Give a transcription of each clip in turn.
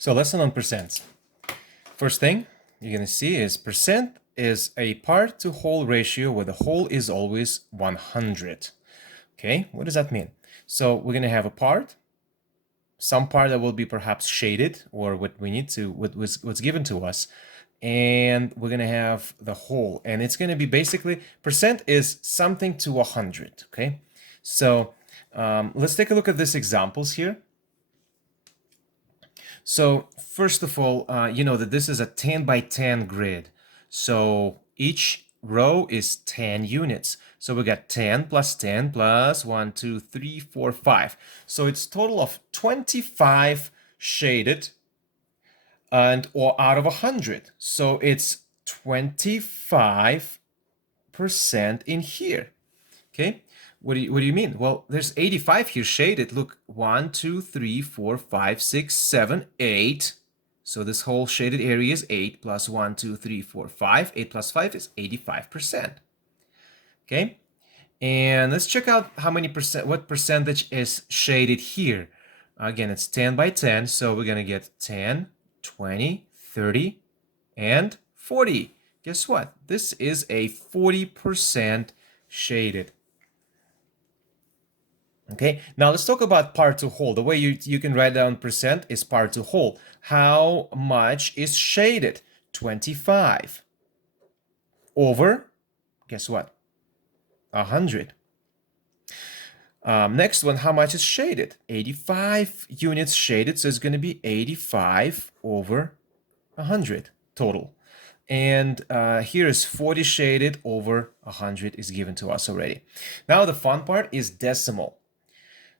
So lesson on percents. First thing you're going to see is percent is a part to whole ratio where the whole is always 100. Okay, what does that mean? So we're going to have a part, some part that will be perhaps shaded or what we need to, what's given to us. And we're going to have the whole, and it's going to be basically percent is something to 100. Okay, so let's take a look at these examples here. So first of all, you know that this is a 10 by 10 grid. So each row is 10 units. So we got 10 plus 10 plus 1, 2, 3, 4, 5. So it's total of 25 shaded and or out of 100. So it's 25% in here. Okay. What do you mean? Well, there's 85 here shaded. Look, 1, 2, 3, 4, 5, 6, 7, 8. So this whole shaded area is 8 plus 1, 2, 3, 4, 5. 8 plus 5 is 85%. Okay. And let's check out how many percent, what percentage is shaded here. Again, it's 10 by 10. So we're going to get 10, 20, 30, and 40. Guess what? This is a 40% shaded. Okay, now let's talk about part to whole. The way you can write down percent is part to whole. How much is shaded? 25 over, guess what? 100. Next one, how much is shaded? 85 units shaded, so it's going to be 85 over 100 total. And here is 40 shaded over 100 is given to us already. Now the fun part is decimal.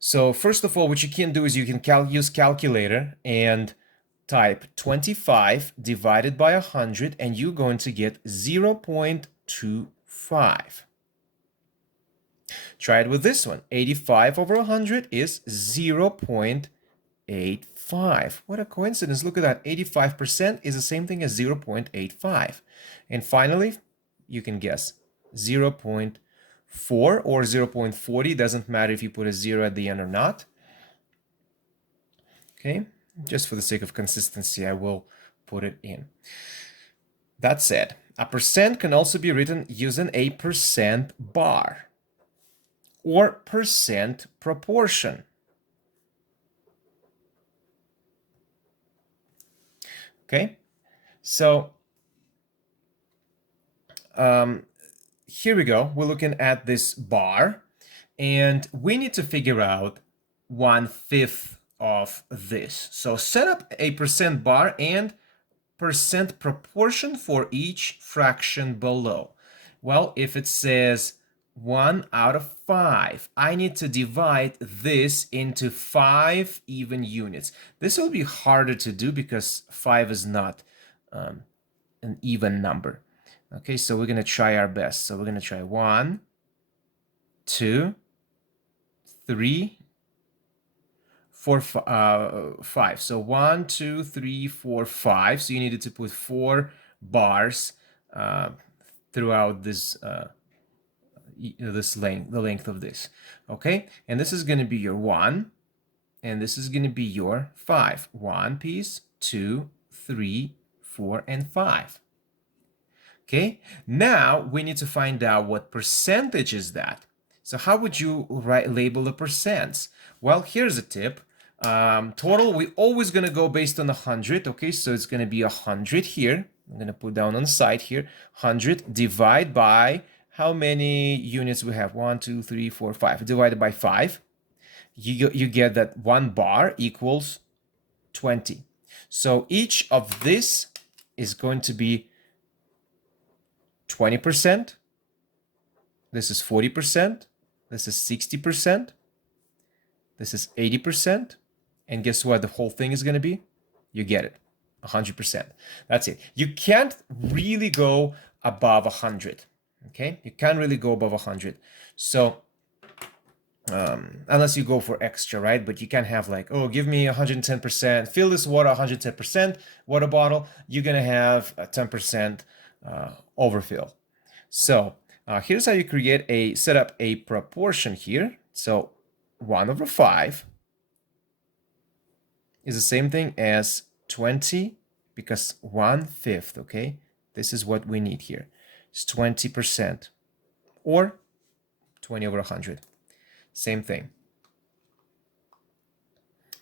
So first of all, what you can do is you can use calculator and type 25 divided by 100, and you're going to get 0.25. Try it with this one. 85 over 100 is 0.85. What a coincidence. Look at that. 85% is the same thing as 0.85. And finally, you can guess 0.4 or 0.40. Doesn't matter if you put a 0 at the end or not. Okay, just for the sake of consistency, I will put it in. That said, a percent can also be written using a percent bar or percent proportion. Okay, so here we go. We're looking at this bar, and we need to figure out 1/5 of this. So set up a percent bar and percent proportion for each fraction below. Well, if it says 1 out of 5, I need to divide this into 5 even units. This will be harder to do because 5 is not an even number. Okay, so we're going to try our best. So we're going to try 1, 2, 3, 4, 5. So 1, 2, 3, 4, 5. So you needed to put 4 bars throughout this the length of this. Okay, and this is going to be your 1, and this is going to be your 5. 1 piece, 2, 3, 4, and 5. Okay, now we need to find out what percentage is that. So how would you label the percents? Well, here's a tip. Total, we're always going to go based on 100. Okay, so it's going to be 100 here. I'm going to put down on the side here. 100 divide by how many units we have? 1, 2, 3, 4, 5. Divided by 5. You get that 1 bar equals 20. So each of this is going to be 20%. This is 40%. This is 60%. This is 80%. And guess what the whole thing is going to be? You get it. 100%. That's it. You can't really go above 100. Okay? You can't really go above 100. So, unless you go for extra, right? But you can't have like, oh, give me 110%. Fill this water 110% water bottle. You're going to have a 10% overfill. So here's how you set up a proportion here. So 1 over 5 is the same thing as 20, because 1/5, okay? This is what we need here. It's 20%, or 20 over 100. Same thing.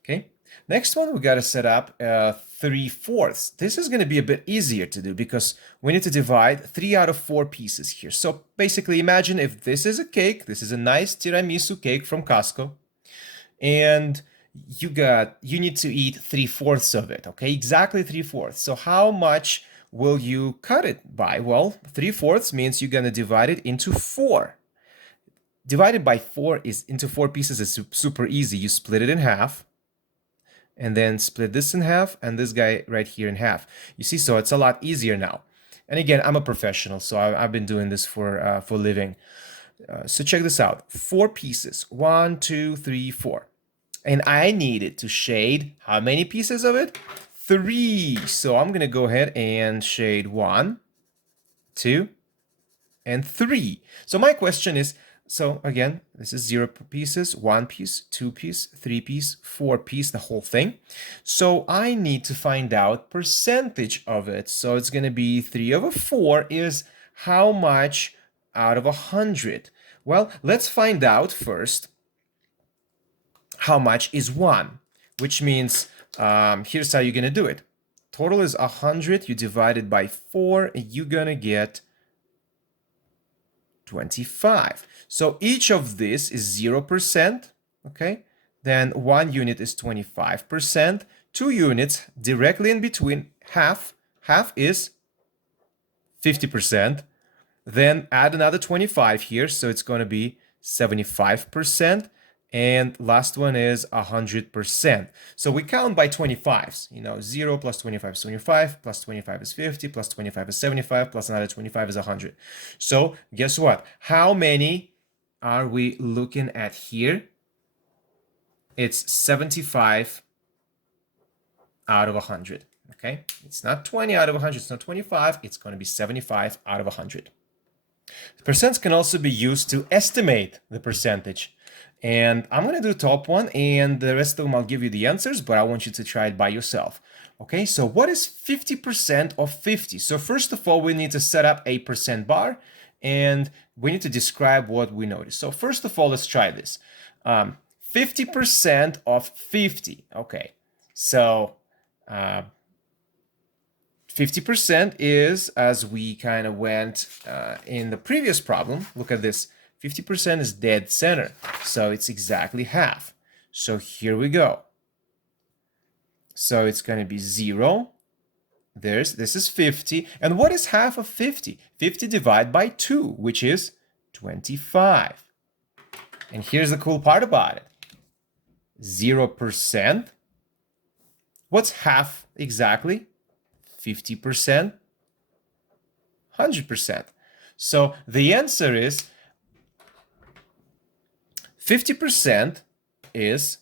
Okay, next one, we got to set up 3/4. This is going to be a bit easier to do because we need to divide 3 out of 4 pieces here. So basically, imagine if this is a cake, this is a nice tiramisu cake from Costco, and you need to eat 3/4 of it, okay? Exactly 3/4. So how much will you cut it by? Well, 3/4 means you're going to divide it into 4. Divided by 4 is into 4 pieces is super easy. You split it in half, and then split this in half and this guy right here in half. You see, so it's a lot easier now. And again, I'm a professional, so I've been doing this for a living. So check this out. 4 pieces. 1, 2, 3, 4. And I needed to shade how many pieces of it? 3. So I'm going to go ahead and shade 1, 2, and 3. So my question is, so again, this is 0 pieces, 1 piece, 2 piece, 3 piece, 4 piece, the whole thing. So I need to find out percentage of it. So it's going to be 3 over 4 is how much out of 100? Well, let's find out first how much is 1, which means here's how you're going to do it. Total is 100. You divide it by 4, and you're going to get 25. So each of this is 0%, okay? Then 1 unit is 25%. 2 units directly in between, half is 50%. Then add another 25 here, so it's going to be 75%. And last one is 100%. So we count by 25s. 0 plus 25 is 25, plus 25 is 50, plus 25 is 75, plus another 25 is 100. So guess what? How many are we looking at here? It's 75 out of 100. Okay? It's not 20 out of 100. It's not 25. It's going to be 75 out of 100. The percents can also be used to estimate the percentage. And I'm going to do the top one, and the rest of them I'll give you the answers, but I want you to try it by yourself. Okay, so what is 50% of 50? So first of all, we need to set up a percent bar, and we need to describe what we notice. So first of all, let's try this. 50% of 50. Okay, so 50% is, as we kind of went in the previous problem, look at this. 50% is dead center, so it's exactly half. So here we go. So it's going to be 0. This is 50. And what is half of 50? 50 divided by 2, which is 25. And here's the cool part about it. 0%. What's half exactly? 50%. 100%. So the answer is 50% is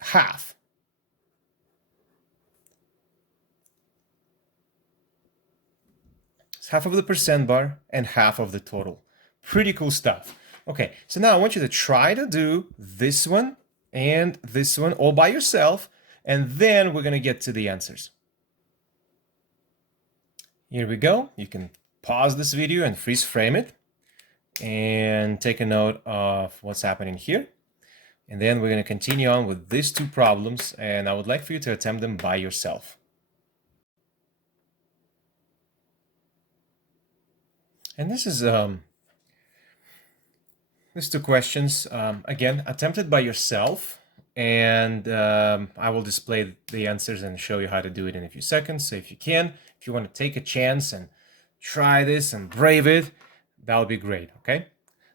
half. It's half of the percent bar and half of the total. Pretty cool stuff. Okay, so now I want you to try to do this one and this one all by yourself, and then we're going to get to the answers. Here we go. You can pause this video and freeze frame it and take a note of what's happening here. And then we're going to continue on with these 2 problems, and I would like for you to attempt them by yourself. And this is these 2 questions, again, attempted by yourself, and I will display the answers and show you how to do it in a few seconds. So if you want to take a chance and try this and brave it, that'll be great, okay?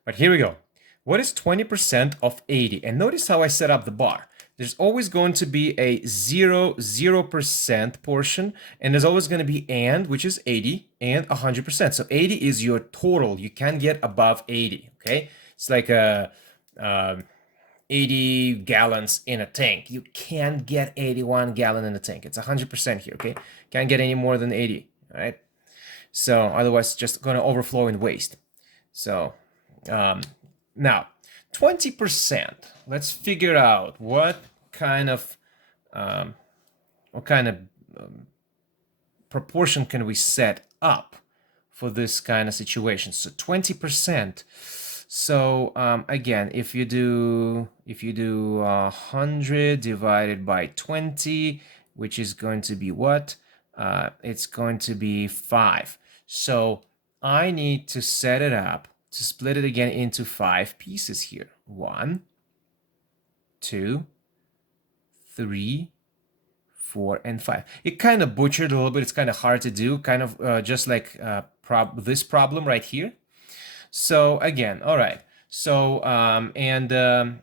But here we go. What is 20% of 80? And notice how I set up the bar. There's always going to be a 0% portion, and there's always going to be and, which is 80, and 100%. So 80 is your total. You can't get above 80, okay? It's like 80 gallons in a tank. You can't get 81 gallon in a tank. It's 100% here, okay? Can't get any more than 80, all right? So otherwise, it's just going to overflow in waste. So now, 20%. Let's figure out what kind of um, proportion can we set up for this kind of situation. So 20%. So again, if you do 100 divided by 20, which is going to be what? It's going to be 5. So I need to set it up to split it again into 5 pieces here. 1, 2, 3, 4, and 5. It kind of butchered a little bit. It's kind of hard to do, kind of just like this problem right here. So again, all right. So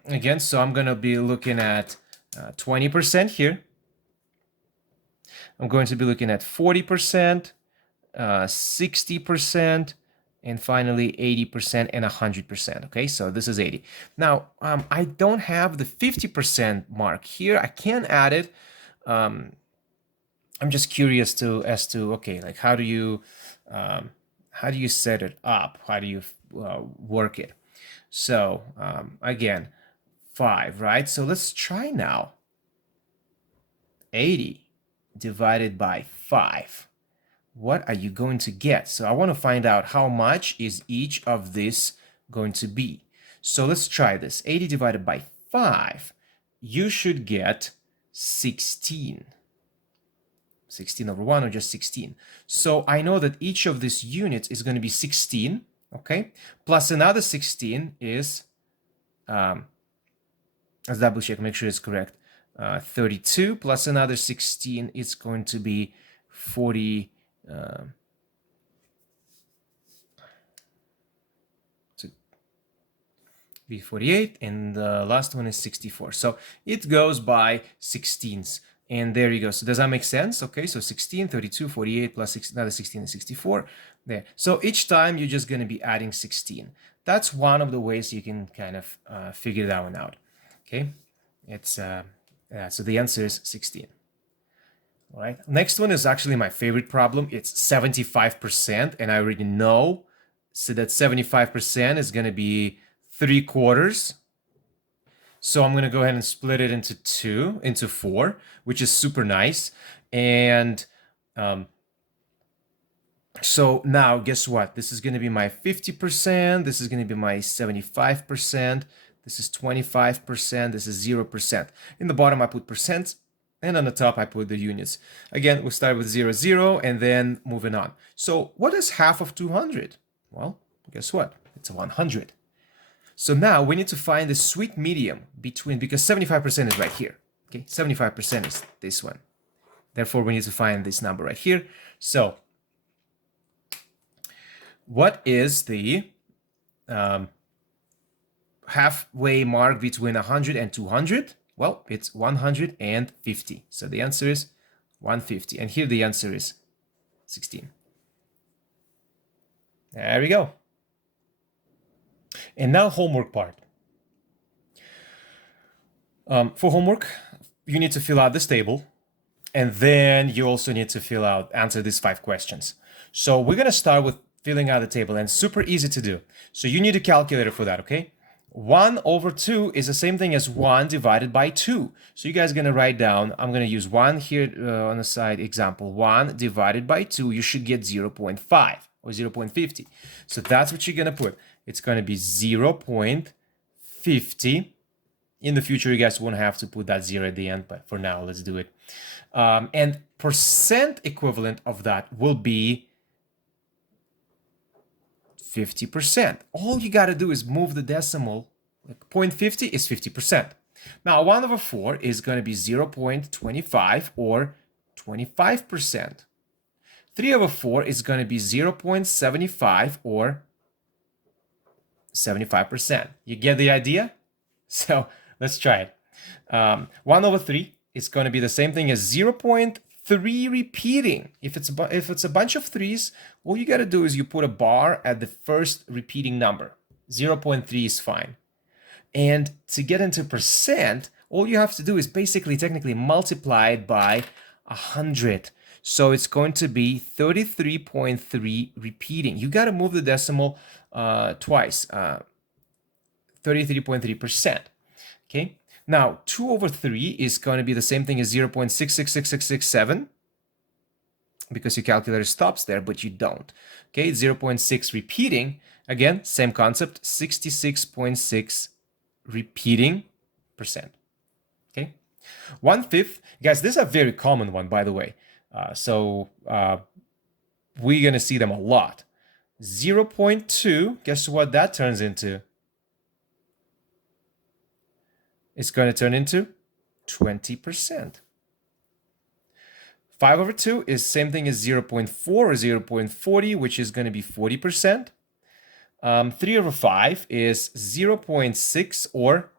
again, so I'm gonna be looking at 20% here. I'm going to be looking at 40%, 60%, and finally 80% and 100%. Okay, so this is 80. Now I don't have the 50% mark here. I can add it. I'm just curious as to okay, like how do you set it up? How do you work it? So again, 5, right? So let's try now. 80 divided by 5. What are you going to get? So I want to find out how much is each of this going to be. So let's try this. 80 divided by 5. You should get 16. 16 over 1 or just 16. So I know that each of these units is going to be 16, okay? Plus another 16 is, let's double check, make sure it's correct. 32 plus another 16 is going to be 40. Be 48, and the last one is 64. So it goes by 16s. And there you go. So does that make sense? Okay, so 16, 32, 48 plus another 16 and 64 there. So each time you're just going to be adding 16. That's one of the ways you can kind of figure that one out. Okay, it's so the answer is 16. All right, next one is actually my favorite problem. It's 75%, and I already know. So that 75% is going to be 3/4. So I'm going to go ahead and split it into 4, which is super nice. And so now guess what? This is going to be my 50%. This is going to be my 75%. This is 25%. This is 0%. In the bottom, I put percent. And on the top, I put the units. Again, we start with 0, 0, and then moving on. So what is half of 200? Well, guess what? It's 100. So now we need to find the sweet medium between, because 75% is right here. Okay, 75% is this one. Therefore, we need to find this number right here. So what is the halfway mark between 100 and 200? Well, it's 150. So the answer is 150. And here the answer is 16. There we go. And now homework part. For homework, you need to fill out this table. And then you also need to answer these 5 questions. So we're going to start with filling out the table, and super easy to do. So you need a calculator for that, okay? 1 over 2 is the same thing as 1 divided by 2. So you guys are going to write down, I'm going to use 1 here on the side, example, 1 divided by 2, you should get 0.5 or 0.50. So that's what you're going to put. It's going to be 0.50. In the future, you guys won't have to put that 0 at the end, but for now, let's do it. And percent equivalent of that will be 50%. All you got to do is move the decimal. Like 0.50 is 50%. Now, 1 over 4 is going to be 0.25 or 25%. 3 over 4 is going to be 0.75 or 75%. You get the idea? So let's try it. 1 over 3 is going to be the same thing as 0.3 repeating. If it's a bunch of 3s, all you got to do is you put a bar at the first repeating number. 0.3 is fine. And to get into percent, all you have to do is basically technically multiply it by 100. So it's going to be 33.3 repeating. You got to move the decimal twice. 33.3%. Okay, now 2 over 3 is going to be the same thing as 0.666667 because your calculator stops there, but you don't. Okay, 0.6 repeating. Again, same concept, 66.6 repeating percent. Okay, 1/5. Guys, this is a very common one, by the way. We're going to see them a lot. 0.2, guess what that turns into? It's going to turn into 20%. 5 over 2 is same thing as 0.4 or 0.40, which is going to be 40%. 3 over 5 is 0.6 or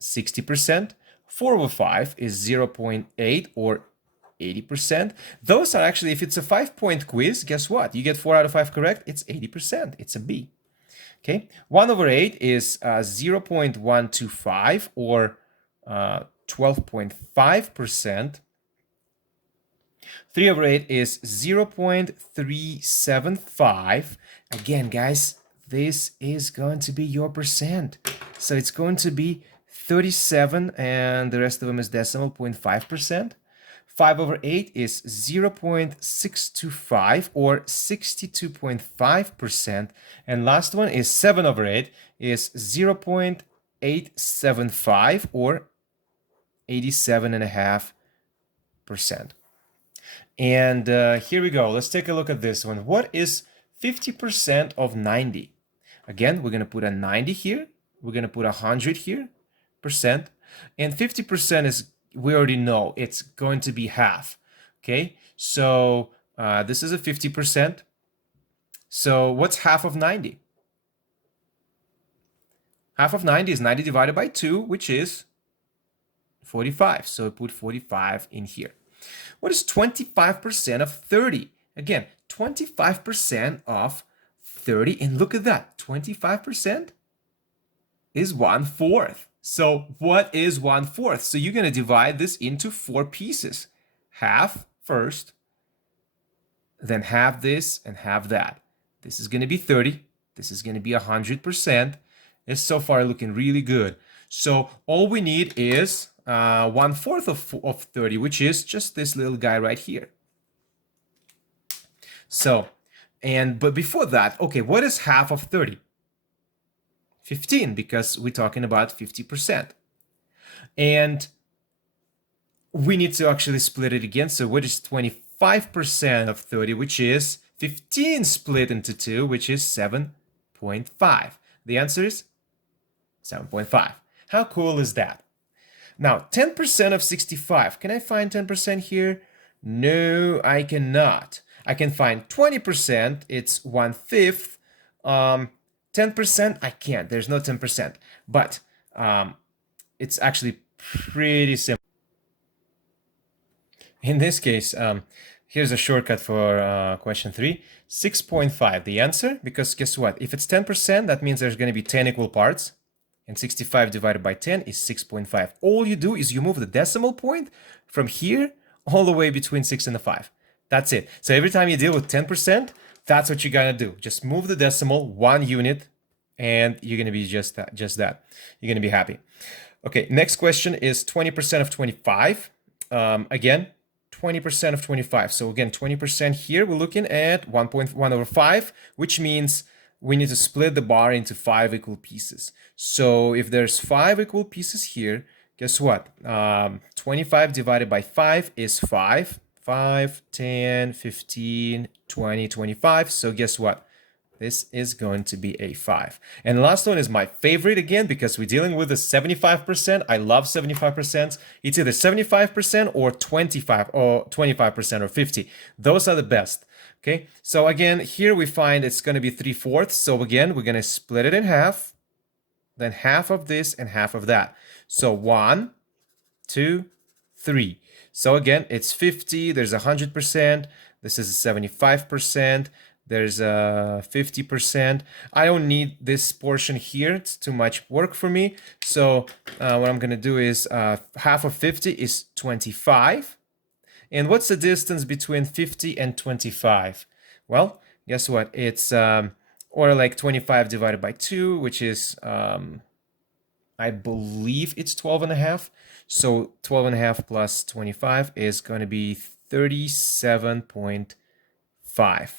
60%. 4 over 5 is 0.8 or 80%. Those are actually, if it's a 5-point quiz, guess what? You get 4 out of 5 correct, it's 80%. It's a B. Okay, 1 over 8 is 0.125 or 12.5%. 3 over 8 is 0.375. Again, guys, this is going to be your percent. So it's going to be 37, and the rest of them is decimal, 0.5%. 5 over 8 is 0.625 or 62.5%. And last one is 7 over 8 is 0.875 or 87.5%. And here we go. Let's take a look at this one. What is 50% of 90? Again, we're going to put a 90 here. We're going to put 100 here, percent. And 50% is, we already know, it's going to be half. Okay, so this is a 50%. So what's half of 90? Half of 90 is 90 divided by 2, which is 45. So I put 45 in here. What is 25% of 30? Again, 25% of 30. And look at that. 25% is 1/4. So what is 1/4? So you're going to divide this into 4 pieces. Half first, then half this and half that. This is going to be 30. This is going to be 100%. It's so far looking really good. So all we need is 1/4 of 30, which is just this little guy right here. So, but before that, okay, what is half of 30? 15, because we're talking about 50%. And we need to actually split it again. So what is 25% of 30, which is 15 split into 2, which is 7.5. The answer is 7.5. How cool is that? Now, 10% of 65. Can I find 10% here? No, I cannot. I can find 20%. It's 1/5. 10%, I can't. There's no 10%. But it's actually pretty simple. In this case, here's a shortcut for question 3. 6.5, the answer, because guess what? If it's 10%, that means there's going to be 10 equal parts. And 65 divided by 10 is 6.5. All you do is you move the decimal point from here all the way between 6 and the 5. That's it. So every time you deal with 10%, that's what you're going to do. Just move the decimal 1 unit, and you're going to be just that. You're going to be happy. Okay, next question is 20% of 25. Again, 20% of 25. So again, 20% here, we're looking at 1.1 over 5, which means we need to split the bar into 5 equal pieces. So if there's 5 equal pieces here, guess what? 25 divided by 5 is 5. 5, 10, 15, 20, 25. So guess what? This is going to be a 5. And the last one is my favorite again, because we're dealing with the 75%. I love 75%. It's either 75% or 25% or 50. Those are the best. Okay, so again, here we find it's going to be 3/4. So again, we're going to split it in half, then half of this and half of that. So 1, 2, 3. So again, it's 50. There's 100%. This is 75%. There's 50%. I don't need this portion here. It's too much work for me. So what I'm going to do is half of 50 is 25. And what's the distance between 50 and 25? Well, guess what? It's or like 25 divided by 2, which is, I believe it's 12 and a half. So 12 and a half plus 25 is going to be 37.5.